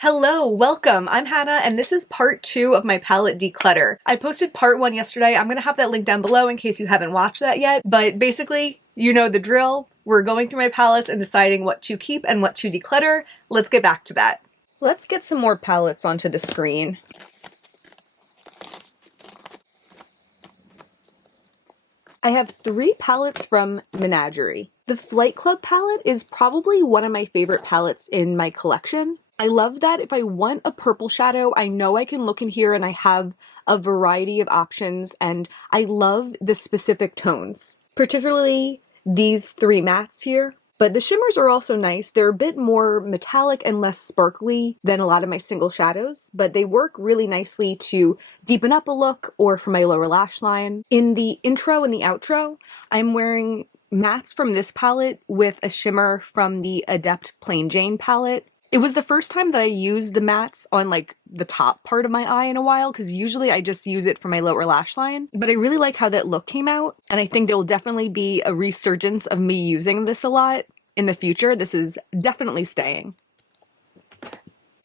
Hello, welcome. I'm Hannah, and this is part 2 of my palette declutter. I posted part 1 yesterday. I'm gonna have that link down below in case you haven't watched that yet, but basically, you know the drill. We're going through my palettes and deciding what to keep and what to declutter. Let's get back to that. Let's get some more palettes onto the screen. I have 3 palettes from Menagerie. The Flight Club palette is probably one of my favorite palettes in my collection. I love that if I want a purple shadow, I know I can look in here and I have a variety of options, and I love the specific tones, particularly these 3 mattes here. But the shimmers are also nice. They're a bit more metallic and less sparkly than a lot of my single shadows, but they work really nicely to deepen up a look or for my lower lash line. In the intro and the outro, I'm wearing mattes from this palette with a shimmer from the Adept Plain Jane palette. It was the first time that I used the mattes on like the top part of my eye in a while, because usually I just use it for my lower lash line. But I really like how that look came out, and I think there will definitely be a resurgence of me using this a lot in the future. This is definitely staying.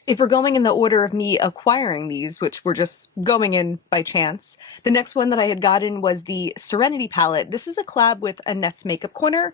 If we're going in the order of me acquiring these, which we're just going in by chance, the next one that I had gotten was the Serenity palette. This is a collab with Annette's Makeup Corner.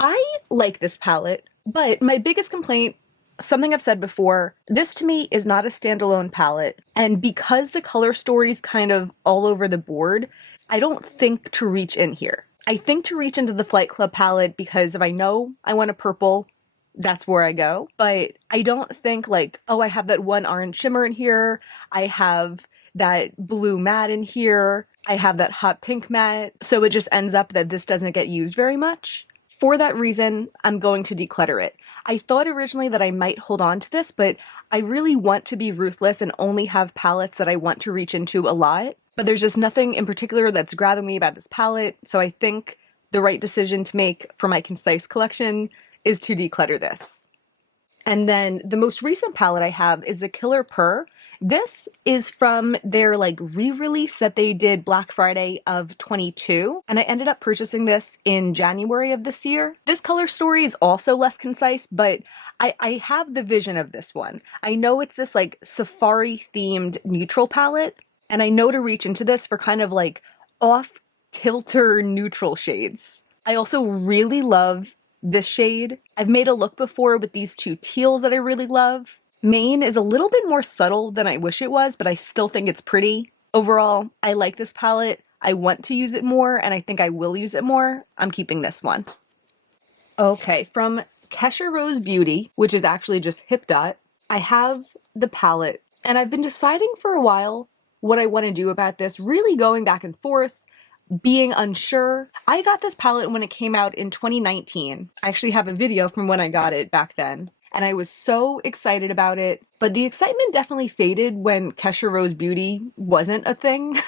I like this palette, but my biggest complaint, something I've said before, this to me is not a standalone palette, and because the color story's kind of all over the board, I don't think to reach in here. I think to reach into the Flight Club palette because if I know I want a purple, that's where I go. But I don't think like, oh, I have that one orange shimmer in here, I have that blue matte in here, I have that hot pink matte, so it just ends up that this doesn't get used very much. For that reason, I'm going to declutter it. I thought originally that I might hold on to this, but I really want to be ruthless and only have palettes that I want to reach into a lot. But there's just nothing in particular that's grabbing me about this palette, so I think the right decision to make for my concise collection is to declutter this. And then the most recent palette I have is the Colourpop. This is from their like re-release that they did Black Friday of 22, and I ended up purchasing this in January of this year. This color story is also less concise, but I have the vision of this one. I know it's this like safari themed neutral palette, and I know to reach into this for kind of like off-kilter neutral shades. I also really love this shade. I've made a look before with these 2 teals that I really love. Maine is a little bit more subtle than I wish it was, but I still think it's pretty. Overall, I like this palette. I want to use it more, and I think I will use it more. I'm keeping this one. Okay, from Kesha Rose Beauty, which is actually just Hip Dot, I have the palette, and I've been deciding for a while what I want to do about this, really going back and forth, being unsure. I got this palette when it came out in 2019. I actually have a video from when I got it back then, and I was so excited about it, but the excitement definitely faded when Kesha Rose Beauty wasn't a thing.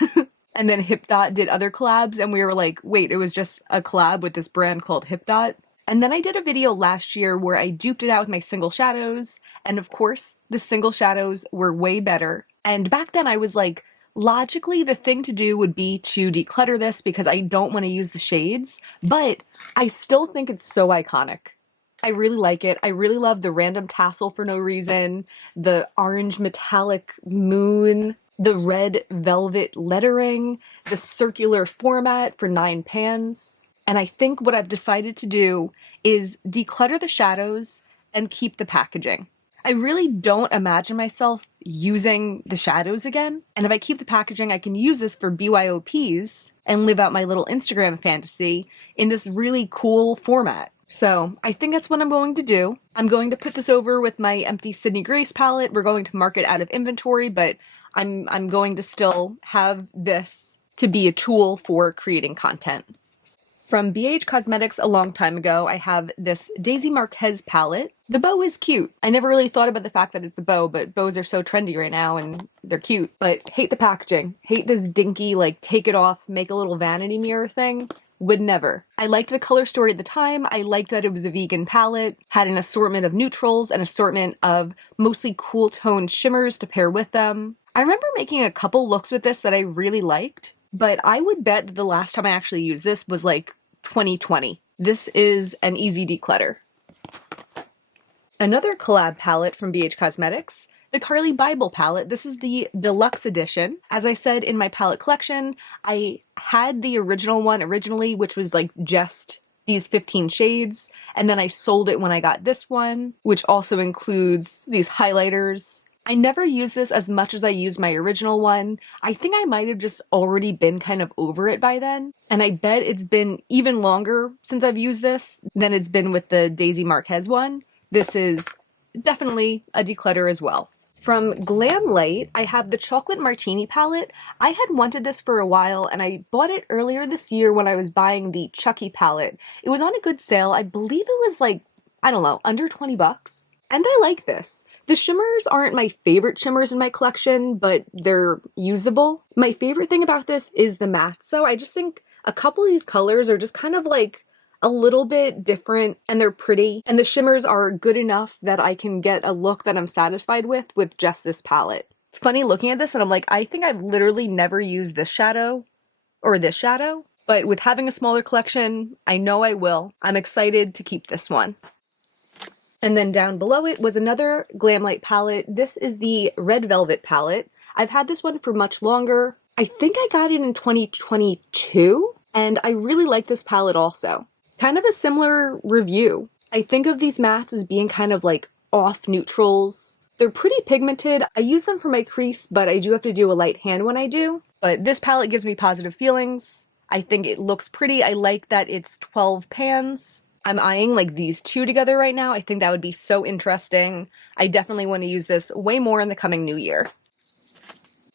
And then Hip Dot did other collabs, and we were like, wait, it was just a collab with this brand called Hip Dot? And then I did a video last year where I duped it out with my single shadows, and of course, the single shadows were way better. And back then I was like, logically, the thing to do would be to declutter this because I don't want to use the shades, but I still think it's so iconic. I really like it. I really love the random tassel for no reason, the orange metallic moon, the red velvet lettering, the circular format for 9 pans. And I think what I've decided to do is declutter the shadows and keep the packaging. I really don't imagine myself using the shadows again, and if I keep the packaging, I can use this for BYOPs and live out my little Instagram fantasy in this really cool format. So I think that's what I'm going to do. I'm going to put this over with my empty Sydney Grace palette. We're going to mark it out of inventory, but I'm going to still have this to be a tool for creating content. From BH Cosmetics a long time ago, I have this Daisy Marquez palette. The bow is cute. I never really thought about the fact that it's a bow, but bows are so trendy right now and they're cute. But hate the packaging. Hate this dinky, like, take it off, make a little vanity mirror thing. Would never. I liked the color story at the time. I liked that it was a vegan palette, had an assortment of neutrals, an assortment of mostly cool toned shimmers to pair with them. I remember making a couple looks with this that I really liked, but I would bet that the last time I actually used this was like 2020. This is an easy declutter. Another collab palette from BH Cosmetics. the Carly Bible palette. This is the deluxe edition. As I said in my palette collection, I had the original one originally, which was like just these 15 shades, and then I sold it when I got this one, which also includes these highlighters. I never used this as much as I used my original one. I think I might have just already been kind of over it by then, and I bet it's been even longer since I've used this than it's been with the Daisy Marquez one. This is definitely a declutter as well. From Glamlite, I have the Chocolate Martini palette. I had wanted this for a while, and I bought it earlier this year when I was buying the Chucky palette. It was on a good sale. I believe it was like, I don't know, under 20 bucks. And I like this. The shimmers aren't my favorite shimmers in my collection, but they're usable. My favorite thing about this is the mattes, though. I just think a couple of these colors are just kind of like a little bit different, and they're pretty, and the shimmers are good enough that I can get a look that I'm satisfied with just this palette. It's funny looking at this and I'm like, I think I've literally never used this shadow or this shadow, but with having a smaller collection, I know I will. I'm excited to keep this one. And then down below it was another Glamlite palette. This is the Red Velvet palette. I've had this one for much longer. I think I got it in 2022, and I really like this palette also. Kind of a similar review. I think of these mattes as being kind of like off neutrals. They're pretty pigmented. I use them for my crease, but I do have to do a light hand when I do. But this palette gives me positive feelings. I think it looks pretty. I like that it's 12 pans. I'm eyeing like these two together right now. I think that would be so interesting. I definitely want to use this way more in the coming new year.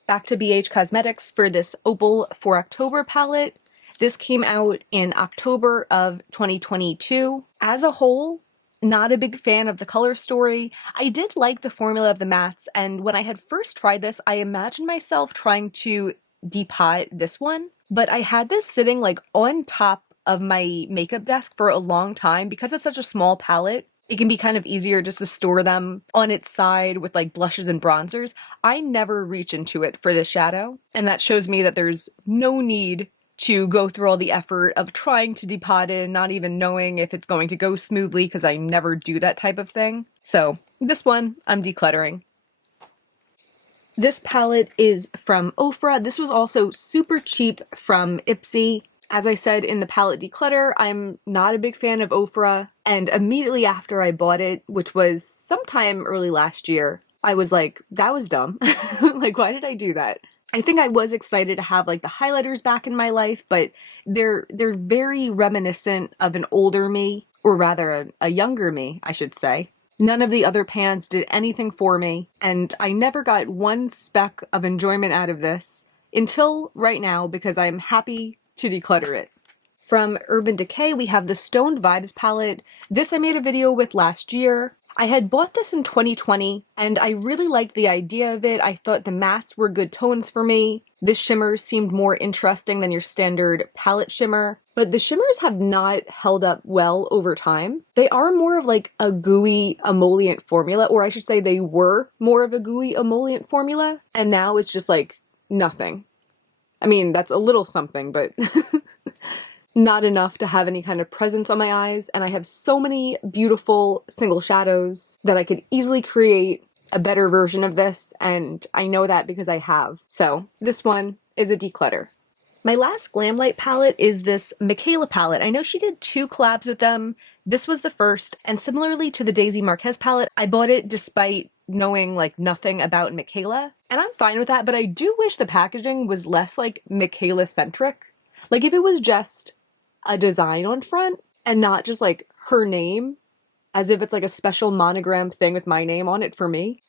Back to BH Cosmetics for this Opal for October palette. This came out in October of 2022. As a whole, not a big fan of the color story. I did like the formula of the mattes, and when I had first tried this, I imagined myself trying to depot this one, but I had this sitting like on top of my makeup desk for a long time. Because it's such a small palette, it can be kind of easier just to store them on its side with like blushes and bronzers. I never reach into it for this shadow, and that shows me that there's no need to go through all the effort of trying to depot it and not even knowing if it's going to go smoothly, because I never do that type of thing. So this one, I'm decluttering. This palette is from Ofra. This was also super cheap from Ipsy. As I said in the palette declutter, I'm not a big fan of Ofra, and immediately after I bought it, which was sometime early last year, I was like, that was dumb. Like, why did I do that? I think I was excited to have like the highlighters back in my life, but they're very reminiscent of an older me, or rather a younger me, I should say. None of the other pans did anything for me, and I never got one speck of enjoyment out of this until right now, because I'm happy to declutter it. From Urban Decay, we have the Stoned Vibes palette. This I made a video with last year. I had bought this in 2020, and I really liked the idea of it. I thought the mattes were good tones for me. The shimmers seemed more interesting than your standard palette shimmer, but the shimmers have not held up well over time. They are more of like a gooey emollient formula, or I should say they were more of a gooey emollient formula, and now it's just like nothing. I mean, that's a little something, but not enough to have any kind of presence on my eyes, and I have so many beautiful single shadows that I could easily create a better version of this, and I know that because I have. So this one is a declutter. My last Glamlite palette is this Michaela palette. I know she did 2 collabs with them. This was the first, and similarly to the Daisy Marquez palette, I bought it despite knowing like nothing about Michaela, and I'm fine with that, but I do wish the packaging was less like Michaela-centric. Like if it was just a design on front and not just like her name, as if it's like a special monogram thing with my name on it for me.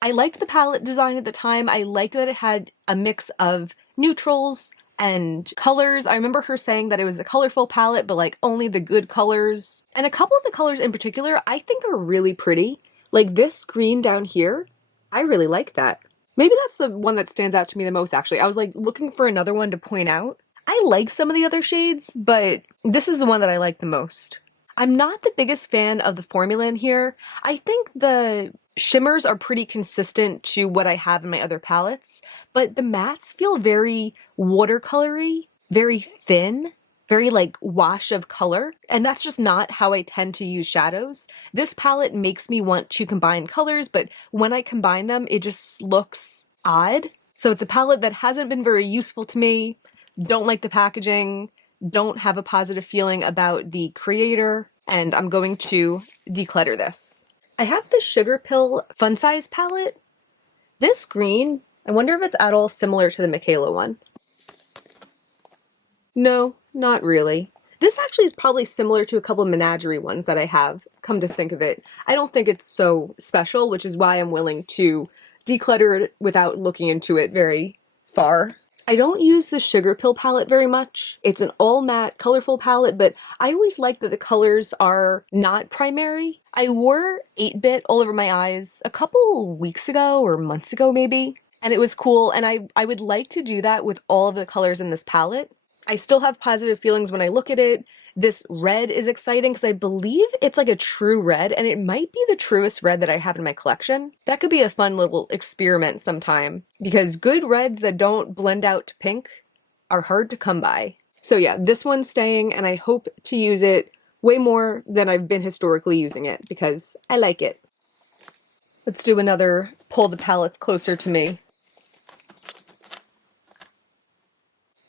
I liked the palette design at the time. I liked that it had a mix of neutrals and colors. I remember her saying that it was a colorful palette, but like only the good colors. And a couple of the colors in particular I think are really pretty. Like this green down here, I really like that. Maybe that's the one that stands out to me the most, actually. I was like looking for another one to point out. I like some of the other shades, but this is the one that I like the most. I'm not the biggest fan of the formula in here. I think the shimmers are pretty consistent to what I have in my other palettes, but the mattes feel very watercolory, very thin. very like wash of color, and that's just not how I tend to use shadows. This palette makes me want to combine colors, but when I combine them, it just looks odd. So it's a palette that hasn't been very useful to me. Don't like the packaging, don't have a positive feeling about the creator, and I'm going to declutter this. I have the Sugar Pill Fun Size palette. This green, I wonder if it's at all similar to the Michaela one. No, not really. This actually is probably similar to a couple of Menagerie ones that I have, come to think of it. I don't think it's so special, which is why I'm willing to declutter it without looking into it very far. I don't use the Sugar Pill palette very much. It's an all matte, colorful palette, but I always like that the colors are not primary. I wore 8-bit all over my eyes a couple weeks ago or months ago maybe, and it was cool, and I would like to do that with all of the colors in this palette. I still have positive feelings when I look at it. This red is exciting because I believe it's like a true red, and it might be the truest red that I have in my collection. That could be a fun little experiment sometime, because good reds that don't blend out to pink are hard to come by. So yeah, this one's staying, and I hope to use it way more than I've been historically using it because I like it. Let's do another pull the palettes closer to me.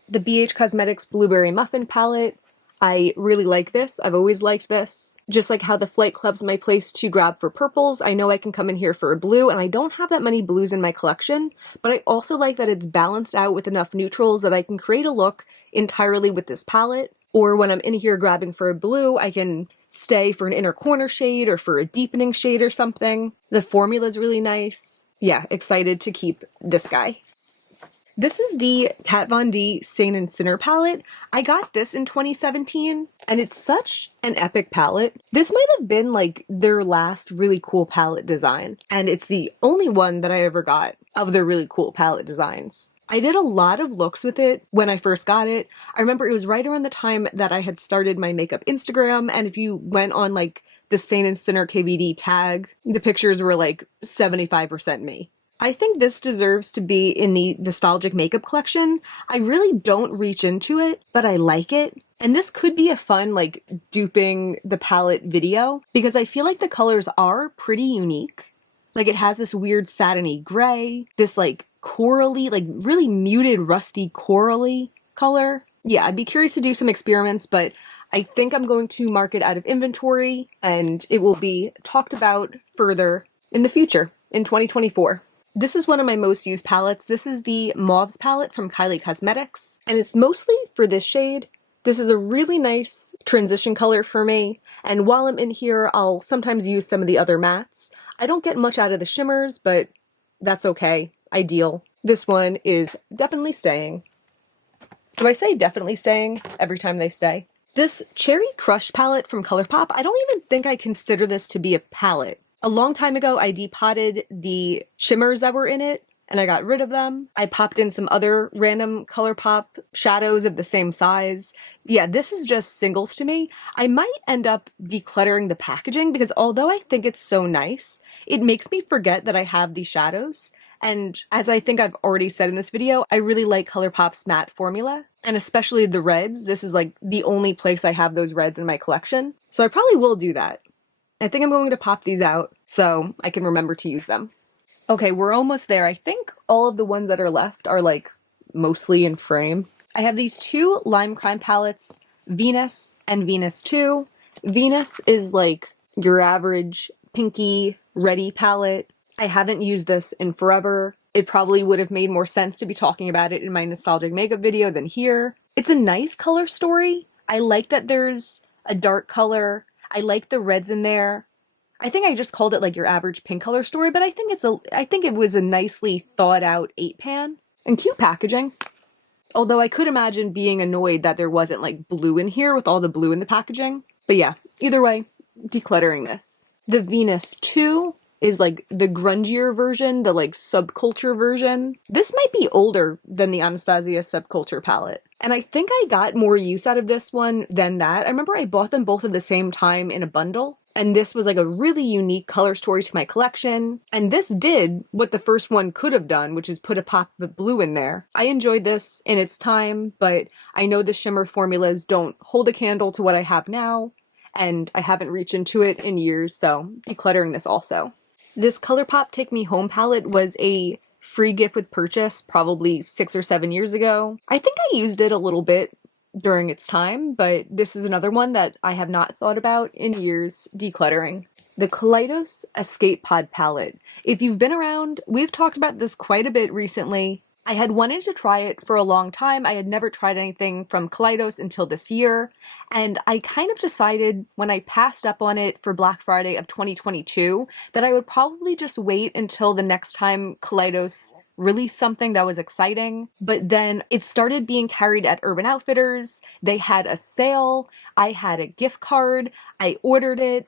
The BH Cosmetics Blueberry Muffin palette. I really like this. I've always liked this. Just like how the Flight Club's my place to grab for purples, I know I can come in here for a blue, and I don't have that many blues in my collection, but I also like that it's balanced out with enough neutrals that I can create a look entirely with this palette. Or when I'm in here grabbing for a blue, I can stay for an inner corner shade or for a deepening shade or something. The formula's really nice. Yeah, excited to keep this guy. This is the Kat Von D Saint and Sinner palette. I got this in 2017, and it's such an epic palette. This might have been like their last really cool palette design, and it's the only one that I ever got of their really cool palette designs. I did a lot of looks with it when I first got it. I remember it was right around the time that I had started my makeup Instagram, and if you went on like the Saint and Sinner KVD tag, the pictures were like 75% me. I think this deserves to be in the nostalgic makeup collection. I really don't reach into it, but I like it. And this could be a fun, like, duping the palette video, because I feel like the colors are pretty unique. Like, it has this weird satiny gray, this, like, corally, like, really muted, rusty corally color. Yeah, I'd be curious to do some experiments, but I think I'm going to mark it out of inventory, and it will be talked about further in the future, in 2024. This is one of my most used palettes. This is the Mauves palette from Kylie Cosmetics, and it's mostly for this shade. This is a really nice transition color for me, and while I'm in here, I'll sometimes use some of the other mattes. I don't get much out of the shimmers, but that's okay. Ideal. This one is definitely staying. Do I say definitely staying every time they stay? This Cherry Crush palette from Colourpop, I don't even think I consider this to be a palette. A long time ago, I depotted the shimmers that were in it, and I got rid of them. I popped in some other random Colourpop shadows of the same size. Yeah, this is just singles to me. I might end up decluttering the packaging, because although I think it's so nice, it makes me forget that I have these shadows. And as I think I've already said in this video, I really like Colourpop's matte formula, and especially the reds. This is like the only place I have those reds in my collection. So I probably will do that. I think I'm going to pop these out so I can remember to use them. Okay, we're almost there. I think all of the ones that are left are like mostly in frame. I have these two Lime Crime palettes, Venus and Venus 2. Venus is like your average pinky, reddy palette. I haven't used this in forever. It probably would have made more sense to be talking about it in my nostalgic makeup video than here. It's a nice color story. I like that there's a dark color. I like the reds in there. I think I just called it like your average pink color story, but I think it was a nicely thought out 8-pan and cute packaging. Although I could imagine being annoyed that there wasn't like blue in here with all the blue in the packaging. But yeah, either way, decluttering this. The Venus 2 is like the grungier version, the like subculture version. This might be older than the Anastasia Subculture palette. And I think I got more use out of this one than that. I remember I bought them both at the same time in a bundle. And this was like a really unique color story to my collection. And this did what the first one could have done, which is put a pop of blue in there. I enjoyed this in its time, but I know the shimmer formulas don't hold a candle to what I have now, and I haven't reached into it in years, so decluttering this also. This Colourpop Take Me Home palette was a free gift with purchase probably 6 or 7 years ago. I think I used it a little bit during its time, but this is another one that I have not thought about in years decluttering. The Kaleidos Escape Pod palette. If you've been around, we've talked about this quite a bit recently. I had wanted to try it for a long time. I had never tried anything from Kaleidos until this year, and I kind of decided when I passed up on it for Black Friday of 2022 that I would probably just wait until the next time Kaleidos released something that was exciting. But then it started being carried at Urban Outfitters. They had a sale. I had a gift card. I ordered it.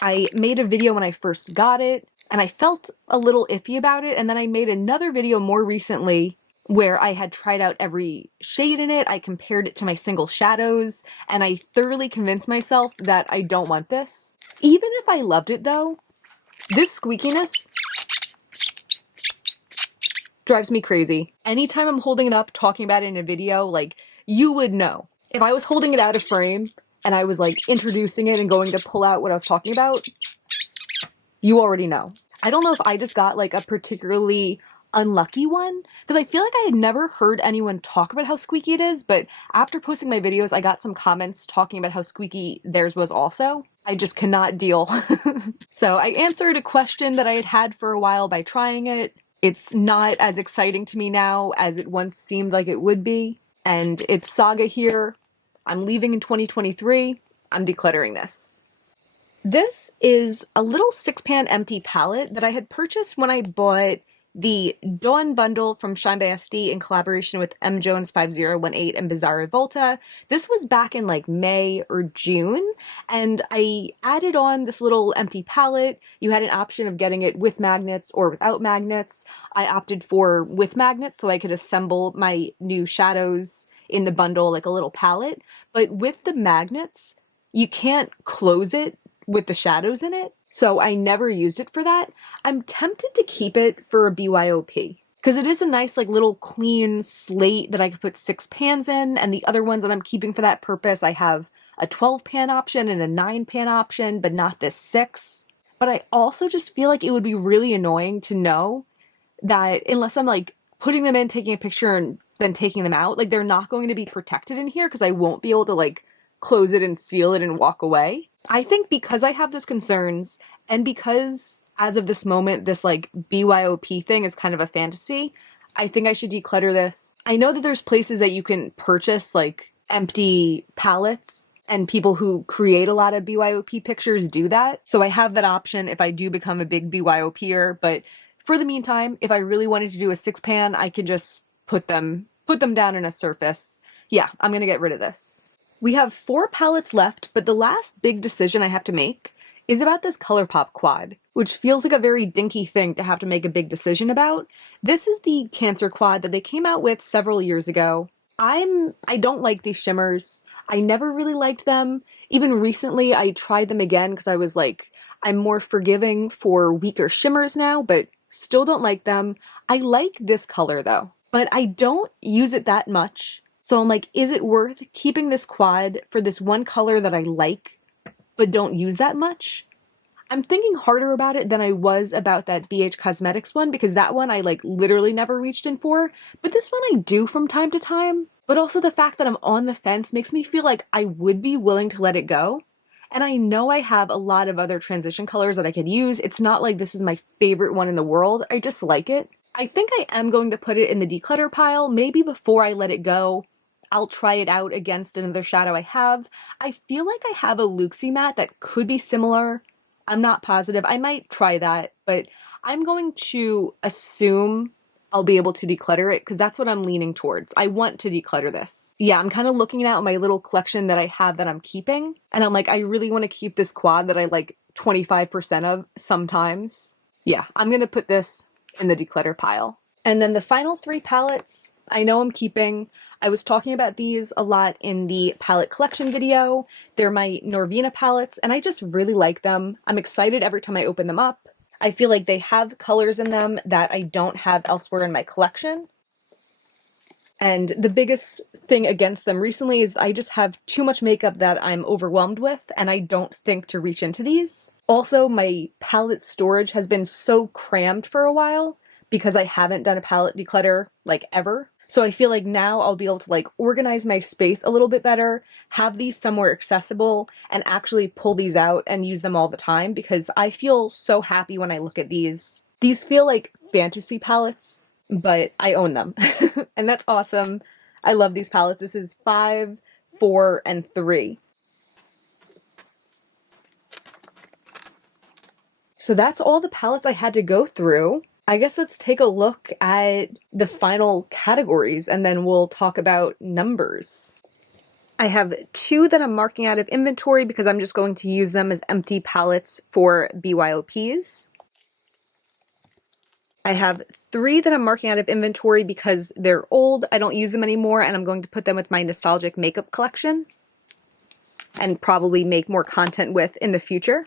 I made a video when I first got it, and I felt a little iffy about it. And then I made another video more recently where I had tried out every shade in it. I compared it to my single shadows, and I thoroughly convinced myself that I don't want this. Even if I loved it though, this squeakiness drives me crazy. Anytime I'm holding it up, talking about it in a video, like, you would know. If I was holding it out of frame and I was like introducing it and going to pull out what I was talking about, you already know. I don't know if I just got like a particularly unlucky one, because I feel like I had never heard anyone talk about how squeaky it is, but after posting my videos, I got some comments talking about how squeaky theirs was also. I just cannot deal. So I answered a question that I had had for a while by trying it. It's not as exciting to me now as it once seemed like it would be, and it's Saga here. I'm leaving in 2023. I'm decluttering this. This is a little 6-pan empty palette that I had purchased when I bought the Dawn bundle from Shine by SD in collaboration with M. Jones 5018 and Bizarre Volta. This was back in like May or June, and I added on this little empty palette. You had an option of getting it with magnets or without magnets. I opted for with magnets so I could assemble my new shadows in the bundle like a little palette. But with the magnets, you can't close it with the shadows in it, so I never used it for that. I'm tempted to keep it for a BYOP, because it is a nice like little clean slate that I could put 6 pans in, and the other ones that I'm keeping for that purpose, I have a 12-pan option and a 9-pan option, but not this 6. But I also just feel like it would be really annoying to know that unless I'm like putting them in, taking a picture, and then taking them out, like they're not going to be protected in here because I won't be able to like close it and seal it and walk away. I think because I have those concerns, and because as of this moment, this like BYOP thing is kind of a fantasy, I think I should declutter this. I know that there's places that you can purchase like empty palettes, and people who create a lot of BYOP pictures do that. So I have that option if I do become a big BYOPer, but for the meantime, if I really wanted to do a 6-pan, I could just put them down in a surface. Yeah, I'm gonna get rid of this. We have 4 palettes left, but the last big decision I have to make is about this Colourpop quad, which feels like a very dinky thing to have to make a big decision about. This is the Cancer quad that they came out with several years ago. I don't like these shimmers. I never really liked them. Even recently, I tried them again because I was like, I'm more forgiving for weaker shimmers now, but still don't like them. I like this color though, but I don't use it that much. So I'm like, is it worth keeping this quad for this one color that I like, but don't use that much? I'm thinking harder about it than I was about that BH Cosmetics one, because that one I like literally never reached in for, but this one I do from time to time. But also the fact that I'm on the fence makes me feel like I would be willing to let it go. And I know I have a lot of other transition colors that I could use. It's not like this is my favorite one in the world. I just like it. I think I am going to put it in the declutter pile, maybe before I let it go. I'll try it out against another shadow I have. I feel like I have a Luxie matte that could be similar. I'm not positive. I might try that, but I'm going to assume I'll be able to declutter it because that's what I'm leaning towards. I want to declutter this. Yeah, I'm kind of looking at my little collection that I have that I'm keeping, and I'm like, I really want to keep this quad that I like 25% of sometimes. Yeah, I'm going to put this in the declutter pile. And then the final 3 palettes I know I'm keeping. I was talking about these a lot in the palette collection video. They're my Norvina palettes, and I just really like them. I'm excited every time I open them up. I feel like they have colors in them that I don't have elsewhere in my collection. And the biggest thing against them recently is I just have too much makeup that I'm overwhelmed with, and I don't think to reach into these. Also, my palette storage has been so crammed for a while because I haven't done a palette declutter like ever. So I feel like now I'll be able to like organize my space a little bit better, have these somewhere accessible, and actually pull these out and use them all the time because I feel so happy when I look at these. These feel like fantasy palettes, but I own them. And that's awesome. I love these palettes. This is 5, 4, and 3. So that's all the palettes I had to go through. I guess let's take a look at the final categories and then we'll talk about numbers. I have 2 that I'm marking out of inventory because I'm just going to use them as empty palettes for BYOPs. I have 3 that I'm marking out of inventory because they're old, I don't use them anymore, and I'm going to put them with my nostalgic makeup collection and probably make more content with in the future.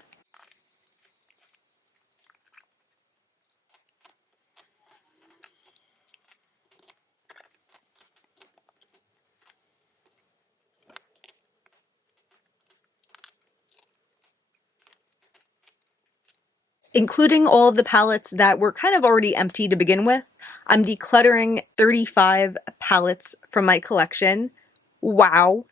Including all of the palettes that were kind of already empty to begin with, I'm decluttering 35 palettes from my collection. Wow.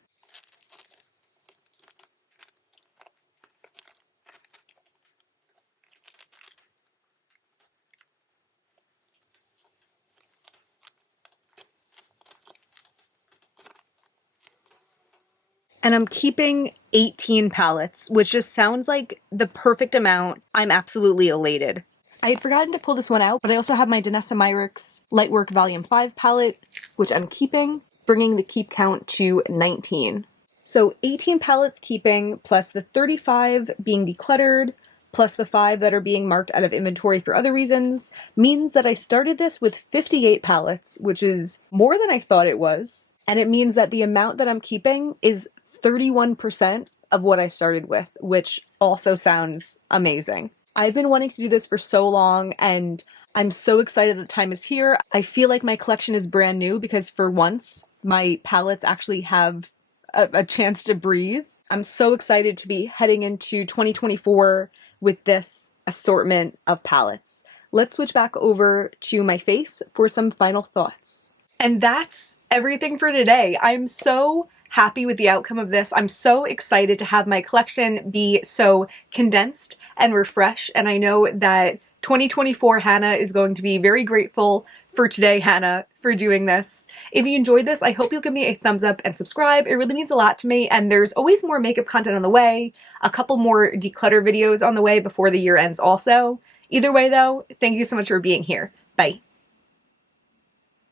And I'm keeping 18 palettes, which just sounds like the perfect amount. I'm absolutely elated. I had forgotten to pull this one out, but I also have my Danessa Myricks Lightwork Volume 5 palette, which I'm keeping, bringing the keep count to 19. So 18 palettes keeping, plus the 35 being decluttered, plus the 5 that are being marked out of inventory for other reasons, means that I started this with 58 palettes, which is more than I thought it was. And it means that the amount that I'm keeping is 31% of what I started with, which also sounds amazing. I've been wanting to do this for so long, and I'm so excited that the time is here. I feel like my collection is brand new because for once, my palettes actually have a chance to breathe. I'm so excited to be heading into 2024 with this assortment of palettes. Let's switch back over to my face for some final thoughts. And that's everything for today. I'm so happy with the outcome of this. I'm so excited to have my collection be so condensed and refreshed, and I know that 2024 Hannah is going to be very grateful for today, Hannah, for doing this. If you enjoyed this, I hope you'll give me a thumbs up and subscribe. It really means a lot to me, and there's always more makeup content on the way, a couple more declutter videos on the way before the year ends also. Either way though, thank you so much for being here. Bye.